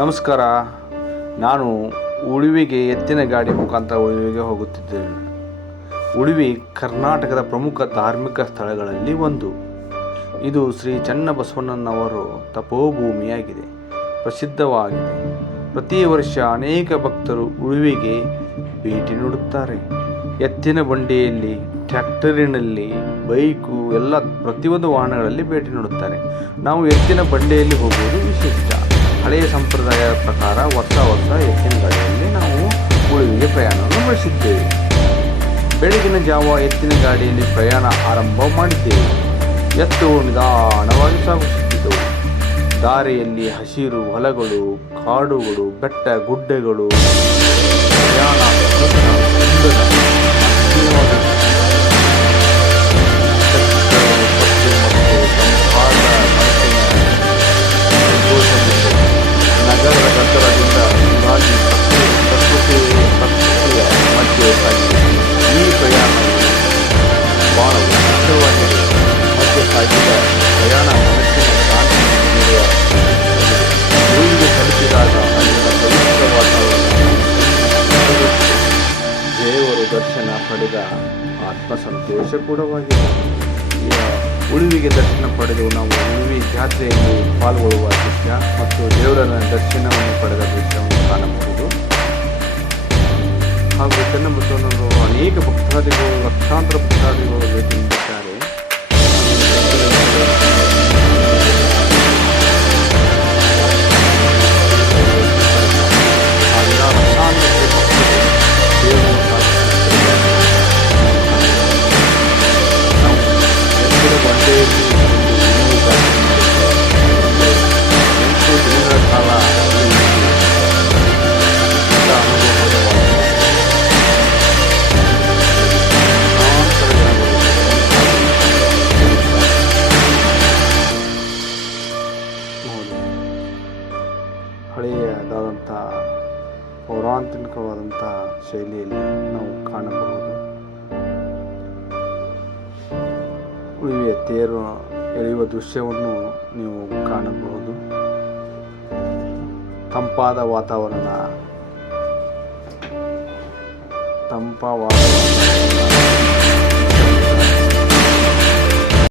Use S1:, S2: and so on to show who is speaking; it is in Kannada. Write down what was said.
S1: ನಮಸ್ಕಾರ. ನಾನು ಉಳುವಿಗೆ ಎತ್ತಿನ ಗಾಡಿ ಮುಖಾಂತರ ಉಳುವಿಗೆ ಹೋಗುತ್ತಿದ್ದೇನೆ. ಉಳುವಿ ಕರ್ನಾಟಕದ ಪ್ರಮುಖ ಧಾರ್ಮಿಕ ಸ್ಥಳಗಳಲ್ಲಿ ಒಂದು. ಇದು ಶ್ರೀ ಚನ್ನಬಸವಣ್ಣನವರು ತಪೋಭೂಮಿಯಾಗಿದೆ, ಪ್ರಸಿದ್ಧವಾಗಿದೆ. ಪ್ರತಿ ವರ್ಷ ಅನೇಕ ಭಕ್ತರು ಉಳುವಿಗೆ ಭೇಟಿ ನೀಡುತ್ತಾರೆ. ಎತ್ತಿನ ಬಂಡಿಯಲ್ಲಿ, ಟ್ರ್ಯಾಕ್ಟರಿನಲ್ಲಿ, ಬೈಕು, ಎಲ್ಲ ಪ್ರತಿಯೊಂದು ವಾಹನಗಳಲ್ಲಿ ಭೇಟಿ ನೀಡುತ್ತಾರೆ. ನಾವು ಎತ್ತಿನ ಬಂಡೆಯಲ್ಲಿ ಹೋಗುವುದು ವಿಶಿಷ್ಟ ಸಂಪ್ರದಾಯ ಪ್ರಕಾರ ವರ್ಷ ವರ್ಷ ಎತ್ತಿನ ಗಾಡಿಯಲ್ಲಿ ನಾವು ಉಳುವಿಗೆ ಪ್ರಯಾಣವನ್ನು ಬಳಸಿದ್ದೇವೆ. ಬೆಳಗಿನ ಜಾವ ಎತ್ತಿನ ಗಾಡಿಯಲ್ಲಿ ಪ್ರಯಾಣ ಆರಂಭ ಮಾಡಿದ್ದೇವೆ. ಎತ್ತು ನಿಧಾನವಾಗಿ ಸಾಗುತ್ತಿದ್ದವು. ದಾರಿಯಲ್ಲಿ ಹಸಿರು ಹೊಲಗಳು, ಕಾಡುಗಳು, ಬೆಟ್ಟ ಗುಡ್ಡಗಳು, ಪ್ರಯಾಣ ದರ್ಶನ ಪಡೆದ ಆತ್ಮ ಸಂತೋಷ ಕೂಡವಾಗಿದೆ ಉಳುವಿಗೆ ದರ್ಶನ ಪಡೆದು ನಾವು ಉಳುವಿ ಜಾತ್ರೆಯಲ್ಲಿ ಪಾಲ್ಗೊಳ್ಳುವ ದೃಶ್ಯ ಮತ್ತು ದೇವರ ದರ್ಶನವನ್ನು ಪಡೆದ ದೃಶ್ಯವನ್ನು ಕಾಣಬಹುದು. ಹಾಗೂ ಚನ್ನಬಸವನವರು ಅನೇಕ ಭಕ್ತಾದಿಗಳು, ಲಕ್ಷಾಂತರ ಭಕ್ತಾದಿಗಳು ಭೇಟಿ ನೀಡಿದ್ದಾರೆ. ಹಳೆಯದಾದಂಥ ಪೌರಾಂತರಿಕವಾದಂಥ ಶೈಲಿಯಲ್ಲಿ ನಾವು ಕಾಣಬಹುದು. ಉಳಿವೆ ತೇರು, ಎಳೆಯುವ ದೃಶ್ಯವನ್ನು ನೀವು ಕಾಣಬಹುದು. ತಂಪಾದ ವಾತಾವರಣ. ತಂಪ ವಾತಾವರಣ.